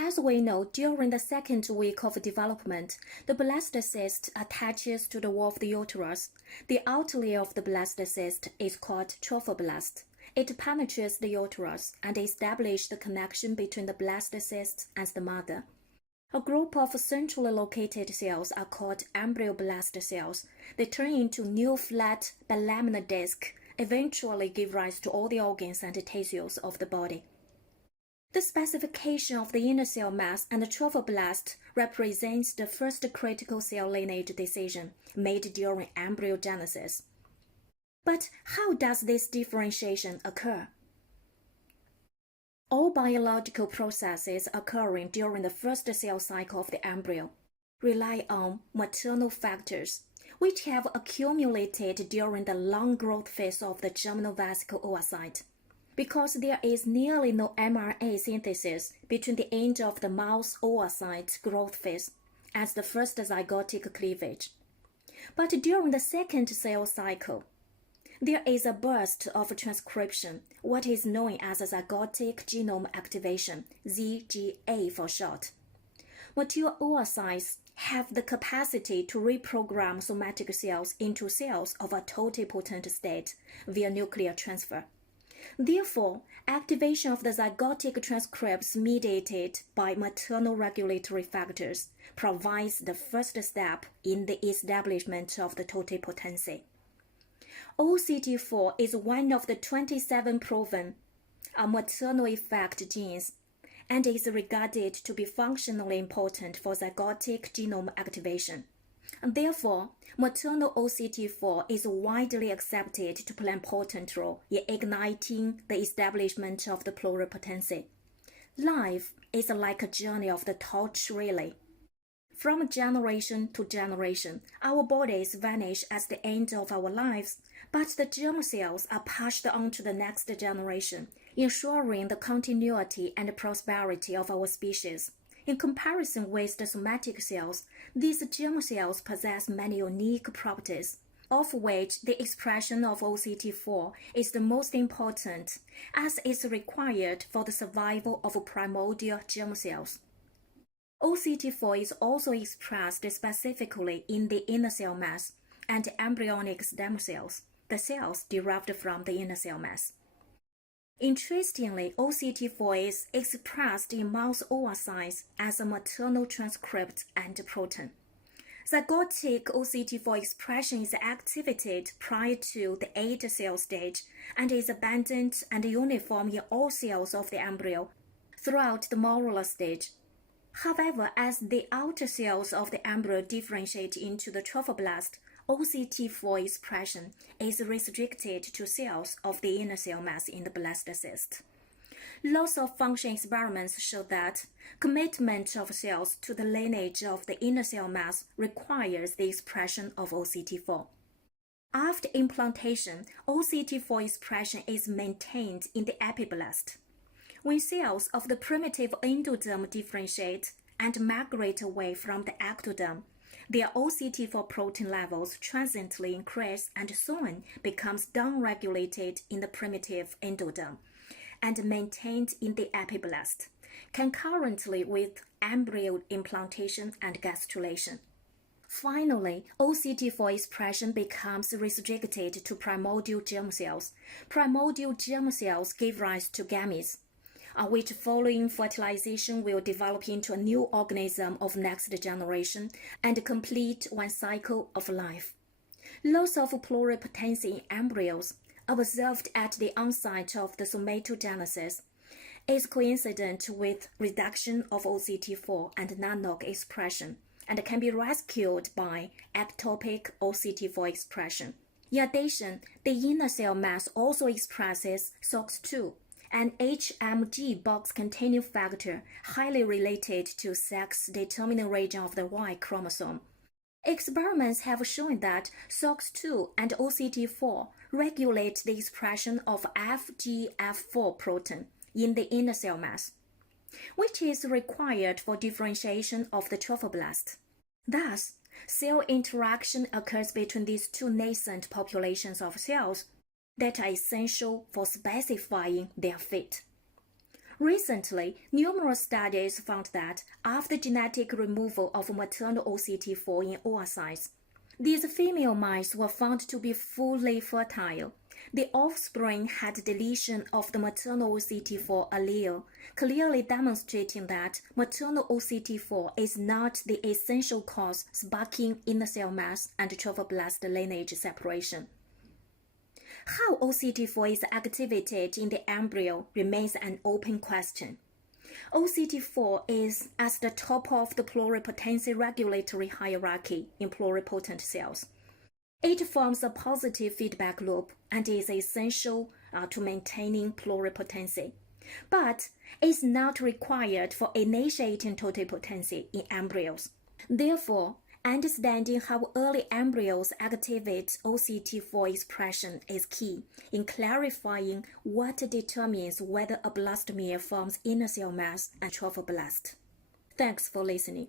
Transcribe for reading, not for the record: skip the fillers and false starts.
As we know, during the second week of development, the blastocyst attaches to the wall of the uterus. The outer layer of the blastocyst is called trophoblast. It penetrates the uterus and establishes the connection between the blastocyst and the mother. A group of centrally located cells are called embryoblast cells. They turn into new flat bilaminar discs, eventually give rise to all the organs and tissues of the body. The specification of the inner cell mass and the trophoblast represents the first critical cell lineage decision made during embryogenesis. But how does this differentiation occur? All biological processes occurring during the first cell cycle of the embryo rely on maternal factors, which have accumulated during the long growth phase of the germinal vesicle oocyte. Because there is nearly no mRNA synthesis between the end of the mouse oocyte growth phase and the first zygotic cleavage. But during the second cell cycle, there is a burst of transcription, what is known as zygotic genome activation, ZGA for short. Mature oocytes have the capacity to reprogram somatic cells into cells of a totipotent state via nuclear transfer. Therefore, activation of the zygotic transcripts mediated by maternal regulatory factors provides the first step in the establishment of the totipotency. OCT4 is one of the 27 proven maternal effect genes and is regarded to be functionally important for zygotic genome activation. Therefore, maternal OCT4 is widely accepted to play an important role in igniting the establishment of the pluripotency. Life is like a journey of the torch relay. From generation to generation, our bodies vanish at the end of our lives, but the germ cells are passed on to the next generation, ensuring the continuity and prosperity of our species. In comparison with the somatic cells, these germ cells possess many unique properties, of which the expression of OCT4 is the most important, as is required for the survival of primordial germ cells. OCT4 is also expressed specifically in the inner cell mass and embryonic stem cells, the cells derived from the inner cell mass. Interestingly, OCT4 is expressed in mouse oocytes as a maternal transcript and protein. Zygotic OCT4 expression is activated prior to the 8-cell stage and is abundant and uniform in all cells of the embryo throughout the molar stage. However, as the outer cells of the embryo differentiate into the trophoblast, OCT4 expression is restricted to cells of the inner cell mass in the blastocyst. Loss-of-function experiments show that commitment of cells to the lineage of the inner cell mass requires the expression of OCT4. After implantation, OCT4 expression is maintained in the epiblast. When cells of the primitive endoderm differentiate and migrate away from the ectoderm, their OCT4 protein levels transiently increase and soon becomes downregulated in the primitive endoderm and maintained in the epiblast, concurrently with embryo implantation and gastrulation. Finally, OCT4 expression becomes restricted to primordial germ cells. Primordial germ cells give rise to gametes, which following fertilization will develop into a new organism of next generation and complete one cycle of life. Loss of pluripotency in embryos, observed at the onset of the somatogenesis, is coincident with reduction of OCT4 and NANOG expression and can be rescued by ectopic OCT4 expression. In addition, the inner cell mass also expresses SOX2, an HMG box-containing factor highly related to sex-determining region of the Y chromosome. Experiments have shown that SOX2 and OCT4 regulate the expression of FGF4 protein in the inner cell mass, which is required for differentiation of the trophoblast. Thus, cell interaction occurs between these two nascent populations of cells that are essential for specifying their fate. Recently, numerous studies found that after genetic removal of maternal OCT4 in oocytes, these female mice were found to be fully fertile. The offspring had deletion of the maternal OCT4 allele, clearly demonstrating that maternal OCT4 is not the essential cause sparking inner cell mass and trophoblast lineage separation. How OCT4 is activated in the embryo remains an open question. OCT4 is at the top of the pluripotency regulatory hierarchy in pluripotent cells. It forms a positive feedback loop and is essential to maintaining pluripotency, but is not required for initiating totipotency in embryos. Therefore, understanding how early embryos activate OCT4 expression is key in clarifying what determines whether a blastomere forms inner cell mass and trophoblast. Thanks for listening.